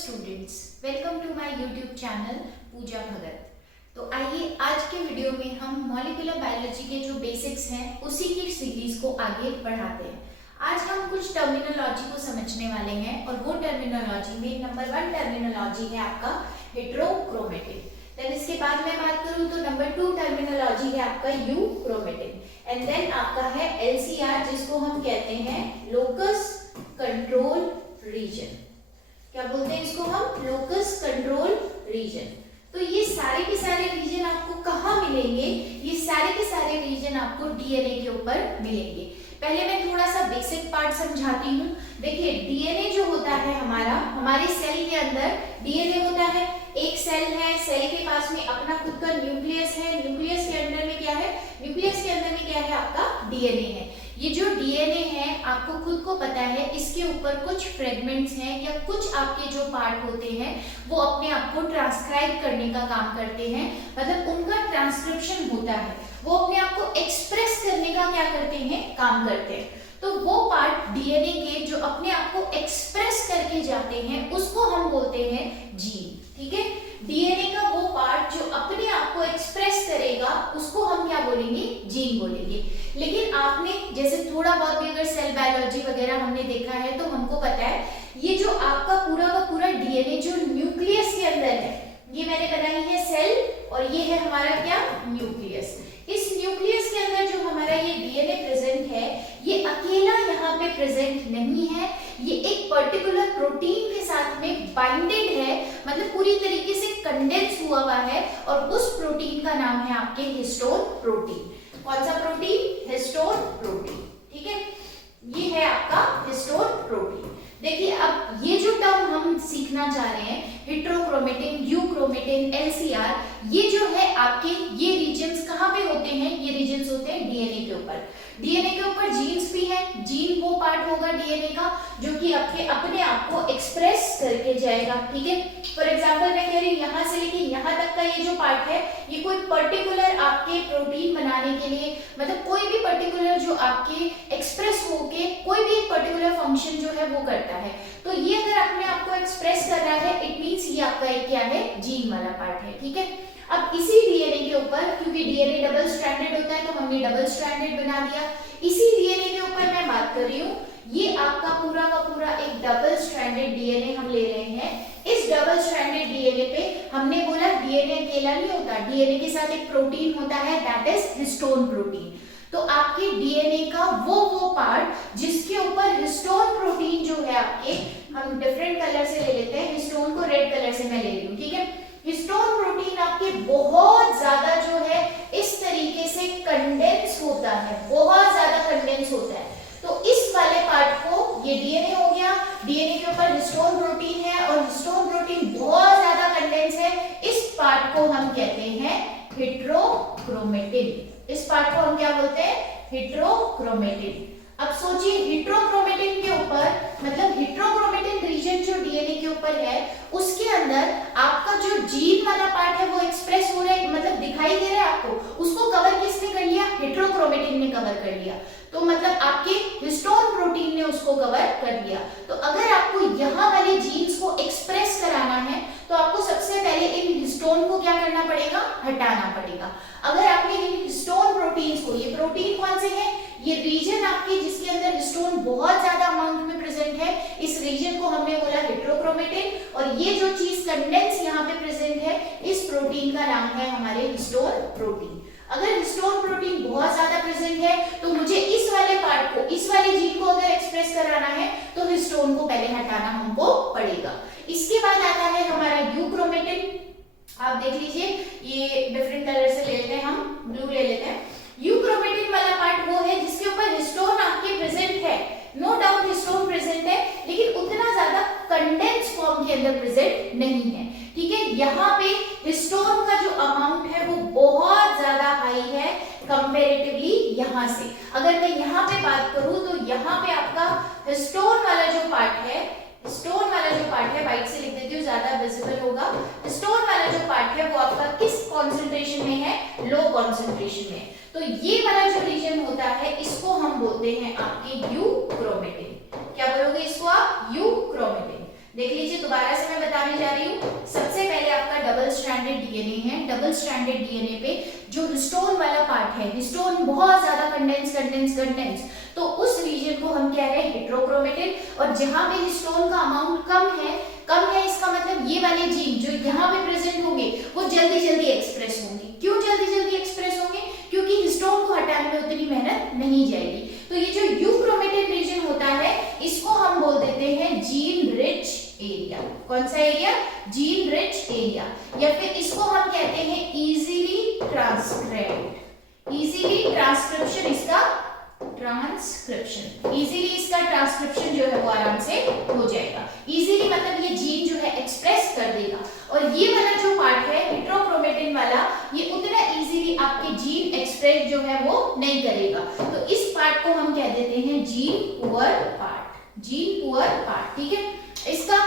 Students, welcome to my YouTube channel Pooja Bhagat. तो आइए आज के वीडियो में हम मॉलिक्यूलर बायोलॉजी के जो बेसिक्स हैं उसी की सीरीज को आगे बढ़ाते हैं। आज हम कुछ टर्मिनोलॉजी को समझने वाले हैं और वो टर्मिनोलॉजी में नंबर 1 टर्मिनोलॉजी है आपका हेटेरोक्रोमेटिन। देन इसके बाद मैं बात करूं तो नंबर 2 टर्मिनोलॉजी है आपका यूक्रोमेटिन एंड देन आपका है LCR जिसको हम कहते हैं लोकस कंट्रोल रीजन। क्या बोलते हैं इसको हम? Locus control region. तो ये सारे के सारे रीजन आपको कहाँ मिलेंगे? ये सारे के सारे रीजन आपको डीएनए के ऊपर मिलेंगे। पहले मैं थोड़ा सा बेसिक पार्ट समझाती हूँ। देखिए डीएनए जो होता है हमारे सेल के अंदर डीएनए होता है। एक सेल है, सेल के पास में अपना खुद का न्यूक्लियस है। न्यूक्लियस के अंदर में क्या है? न्यूक्लियस के अंदर में क्या है? आपका डीएनए है। ये जो डीएनए है आपको खुद को पता है इसके ऊपर कुछ फ्रेगमेंट्स हैं या कुछ आपके जो पार्ट होते हैं वो अपने आप को ट्रांसक्राइब करने का काम करते हैं, मतलब उनका ट्रांसक्रिप्शन होता है, वो अपने आप को एक्सप्रेस करने का क्या करते हैं? काम करते हैं। तो वो पार्ट डीएनए के जो अपने आप को एक्सप्रेस करके जाते हैं उसको हम बोलते हैं जीन। ठीक है, डीएनए का वो पार्ट जो अपने आप को एक्सप्रेस करेगा उसको हम क्या बोलेंगे? जीन बोलेंगे। लेकिन आपने जैसे थोड़ा बहुत भी अगर सेल बायोलॉजी वगैरह हमने देखा है तो हमको पता है ये जो आपका पूरा का पूरा डीएनए जो न्यूक्लियस के अंदर है, ये मैंने बनाई है सेल और ये है हमारा क्या? न्यूक्लियस। इस न्यूक्लियस के अंदर जो हमारा ये डीएनए प्रेजेंट है ये अकेला यहाँ पे प्रेजेंट नहीं है, ये एक पर्टिकुलर प्रोटीन के साथ में बाइंडेड है, मतलब पूरी तरीके से कंडेंस हुआ है और उस प्रोटीन का नाम है आपके हिस्टोन प्रोटीन। कौन सा प्रोटीन? Histone protein. ठीक है, ये है आपका हिस्टोन प्रोटीन। देखिए अब ये जो टर्म हम सीखना चाह रहे हैं हेटेरोक्रोमेटिन, यूक्रोमेटिन, LCR, ये जो है आपके ये रीजन्स कहाँ पे होते हैं? ये रीजन्स होते हैं डीएनए के ऊपर। डीएनए के ऊपर जीन्स भी है। जीन वो पार्ट होगा डीएनए का जो कि आपके अपने आप को एक्सप्रेस करके जाएगा। ठीक है, फॉर एग्जांपल मैं कह रही हूँ यहाँ से लेके यहाँ तक का ये जो पार्ट है ये कोई पर्टिकुलर आपके प्रोटीन बनाने के लिए, मतलब कोई भी पर्टिकुलर जो आपके एक्सप्रेस होके कोई भी एक पर्टिकुलर फंक्शन जो है वो करता है। तो ये अगर अपने आप को एक्सप्रेस कर रहा है इट मींस ये आपका एक क्या है? जीन वाला पार्ट है। ठीक है, अब इसी डीएनए के ऊपर, क्योंकि डीएनए डबल स्ट्रैंडेड होता है तो हमने डबल स्ट्रैंडेड बना दिया। इसी डीएनए के ऊपर मैं बात कर रही हूँ, ये आपका पूरा का पूरा एक डबल स्ट्रैंडेड डीएनए हम ले रहे हैं। इस डबल स्ट्रैंडेड डीएनए पे हमने बोला डीएनए अकेला नहीं होता, डीएनए के साथ एक प्रोटीन होता है दैट इज हिस्टोन प्रोटीन। तो आपके डीएनए का वो पार्ट जिसके ऊपर हिस्टोन प्रोटीन जो है आपके, हम डिफरेंट कलर से ले लेते हैं, हिस्टोन को रेड कलर से मैं ले रही हूँ। ठीक है, हिस्टोन प्रोटीन आपके बहुत ज्यादा जो है इस तरीके से कंडेंस होता है, बहुत ज्यादा कंडेंस होता है। तो इस वाले पार्ट को, ये डीएनए हो गया, डीएनए के ऊपर हिस्टोन प्रोटीन है और हिस्टोन प्रोटीन बहुत ज्यादा कंडेंस है, इस पार्ट को हम कहते हैं हेटेरोक्रोमेटिन। इस पार्ट को हम क्या बोलते हैं? हेटेरोक्रोमेटिन। अब सोचिए हेटेरोक्रोमेटिन के ऊपर, मतलब हेटेरोक्रोमेटिन रीजन जो डीएनए के ऊपर है उसके अंदर आपका जो जीन वाला पार्ट है वो एक्सप्रेस हो रहा है, मतलब दिखाई दे रहा है आपको, उसको कवर किसने कर लिया? हेटेरोक्रोमेटिन ने कवर कर लिया। तो मतलब आपके हिस्टोन प्रोटीन ने उसको कवर कर लिया। तो अगर आपको यहाँ वाले जीन्स को एक्सप्रेस कराना है तो आपको सबसे पहले इन हिस्टोन को क्या करना पड़ेगा? हटाना पड़ेगा। अगर आपने इन हिस्टोन प्रोटीन्स को, ये प्रोटीन कौन से हैं? ये रीजन आपके जिसके अंदर हिस्टोन बहुत ज्यादा अमाउंट में प्रेजेंट है, इस रीजन को हमने बोला हेटेरोक्रोमेटिन, और ये जो चीज कंडेंस यहाँ पे प्रेजेंट है इस प्रोटीन का नाम है हमारे हिस्टोन प्रोटीन। अगर हिस्टोन प्रोटीन बहुत ज्यादा प्रेजेंट है तो मुझे इस वाले पार्ट को, इस वाले जीन को अगर एक्सप्रेस कराना है तो हिस्टोन को पहले हटाना हमको पड़ेगा। इसके बाद आता है हमारा यूक्रोमेटिन। आप देख लीजिए, ये डिफरेंट कलर से ले लेते हैं, हम ब्लू ले लेते हैं। यूक्रोमेटिन वाला पार्ट वो है जिसके ऊपर हिस्टोन आपके प्रेजेंट है, नो डाउट हिस्टोन प्रेजेंट है, लेकिन उतना ज्यादा कंडेंस फॉर्म के अंदर प्रेजेंट नहीं है। ठीक है, यहाँ पे हिस्टोन का जो अमाउंट है वो बहुत ज्यादा हाई है कंपैरेटिवली यहाँ से। अगर मैं यहाँ पे बात करूं तो यहाँ पे आपका हिस्टोन वाला जो पार्ट है, हिस्टोन वाला जो पार्ट है, व्हाइट से लिख देती हूँ ज्यादा विजिबल होगा, हिस्टोन वाला जो पार्ट है वो आपका किस कॉन्सेंट्रेशन में है? लो कॉन्सेंट्रेशन में। तो ये वाला जो रीजन होता है इसको हम बोलते हैं आपके यूक्रोमेटिन। क्या बोलोगे इसको आप? यूक्रोमेटिन। देख लीजिए दोबारा से मैं बता डीएनए है, डबल स्ट्रैंडेड डीएनए पे जो हिस्टोन वाला पार्ट है, हिस्टोन बहुत ज्यादा कंडेंस, तो उस रीजन को हम कह रहे हैं हेटेरोक्रोमेटिन। और जहां पे हिस्टोन का अमाउंट कम है इसका मतलब ये वाले जीन जो यहाँ पे प्रेजेंट होंगे वो जल्दी जल्दी एक्सप्रेस होंगे। क्यों जल्दी जल्दी एक्सप्रेस होंगे? क्योंकि हिस्टोन को हटाने में उतनी मेहनत नहीं जाएगी। तो ये जो यूक्रोमेटिन रीजन होता है इसको हम बोल देते हैं जीन रिच एरिया। कौन सा एरिया? Gene rich area. या फिर इसको हम कहते हैं इजीली ट्रांसक्राइब्ड, इजीली ट्रांसक्रिप्शन, इसका ट्रांसक्रिप्शन, इजीली इसका ट्रांसक्रिप्शन जो है वो आराम से हो जाएगा। इजीली मतलब ये जीन जो है एक्सप्रेस कर देगा। और ये वाला जो पार्ट है हेटेरोक्रोमेटिन वाला, ये उतना इजीली आपके जीन एक्सप्रेस जो है वो नहीं करेगा। तो इस पार्ट को हम कह देते हैं gene poor part, gene poor part. ठीक है, इसका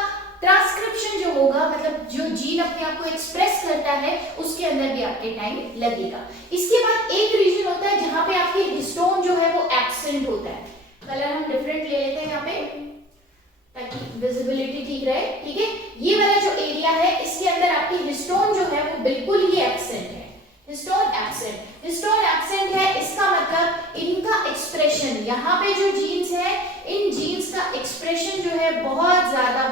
ट्रांसक्रिप्शन जो होगा मतलब जो जीन अपने आप को एक्सप्रेस करता है उसके अंदर भी आपके टाइम लगेगा। इसके बाद एक रीजन होता है जहां पे आपकी हिस्टोन जो है वो एब्सेंट होता है। कलर हम डिफरेंट ले लेते हैं यहाँ पे ताकि विजिबिलिटी ठीक रहे। ठीक है, ये वाला जो एरिया है इसके अंदर आपकी हिस्टोन जो है वो बिल्कुल ही एब्सेंट है। हिस्टोन एब्सेंट है, इसका मतलब इनका एक्सप्रेशन, यहाँ पे जो जीन्स है इन जीन्स का एक्सप्रेशन जो है बहुत ज्यादा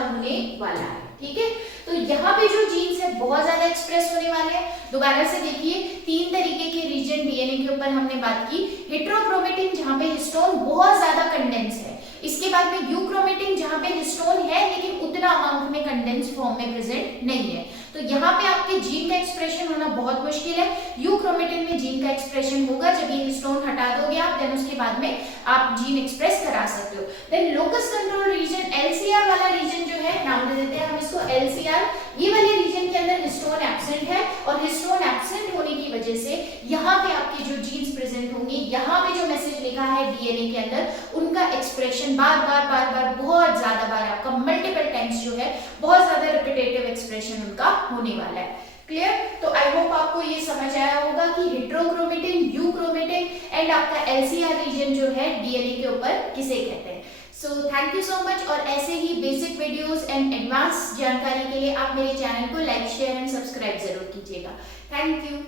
होने वाला है। ठीक है, तो यहाँ पे जो जीन्स है बहुत ज्यादा एक्सप्रेस होने वाले हैं। दोबारा से देखिए, 3 तरीके के रीजन डीएनए के ऊपर हमने बात की। हेटेरोक्रोमेटिन जहाँ पे हिस्टोन बहुत ज्यादा कंडेंस है, इसके बाद में यूक्रोमेटिन जहाँ पे हिस्टोन है लेकिन उतना अमाउंट में कंडेंस फॉर्म में प्रेजेंट नहीं है। तो यहाँ पे आपके जीन का एक्सप्रेशन होना बहुत मुश्किल है। यूक्रोमेटिन में जीन का एक्सप्रेशन होगा जब ये हिस्टोन हटा दोगे आप, देन उसके बाद में आप जीन एक्सप्रेस करा सकते हो। Then locus control region, LCR वाला रीजन जो है, नाम दे देते हैं हम इसको एलसीआर। ये वाले रीजन के अंदर हिस्टोन एब्सेंट है और हिस्टोन एब्सेंट होने की वजह से यहाँ पे आपके जो जीन्स प्रेजेंट होंगे, यहाँ पे जो मैसेज लिखा है डीएनए के अंदर, उनका एक्सप्रेशन बार बार बहुत ज्यादा बार, आपका मल्टीपल टाइम्स जो है बहुत ज्यादा रिपीटेटिव एक्सप्रेशन उनका होने वाला है। क्लियर? तो आई होप आपको ये समझ आया होगा कि हेटेरोक्रोमेटिन, यूक्रोमेटिन एंड आपका एलसीआर रीजन जो है डीएनए के ऊपर किसे कहते हैं। So thank you so much. और ऐसे ही बेसिक वीडियोस एंड एडवांस जानकारी के लिए आप मेरे चैनल को लाइक, शेयर एंड सब्सक्राइब जरूर कीजिएगा। Thank you.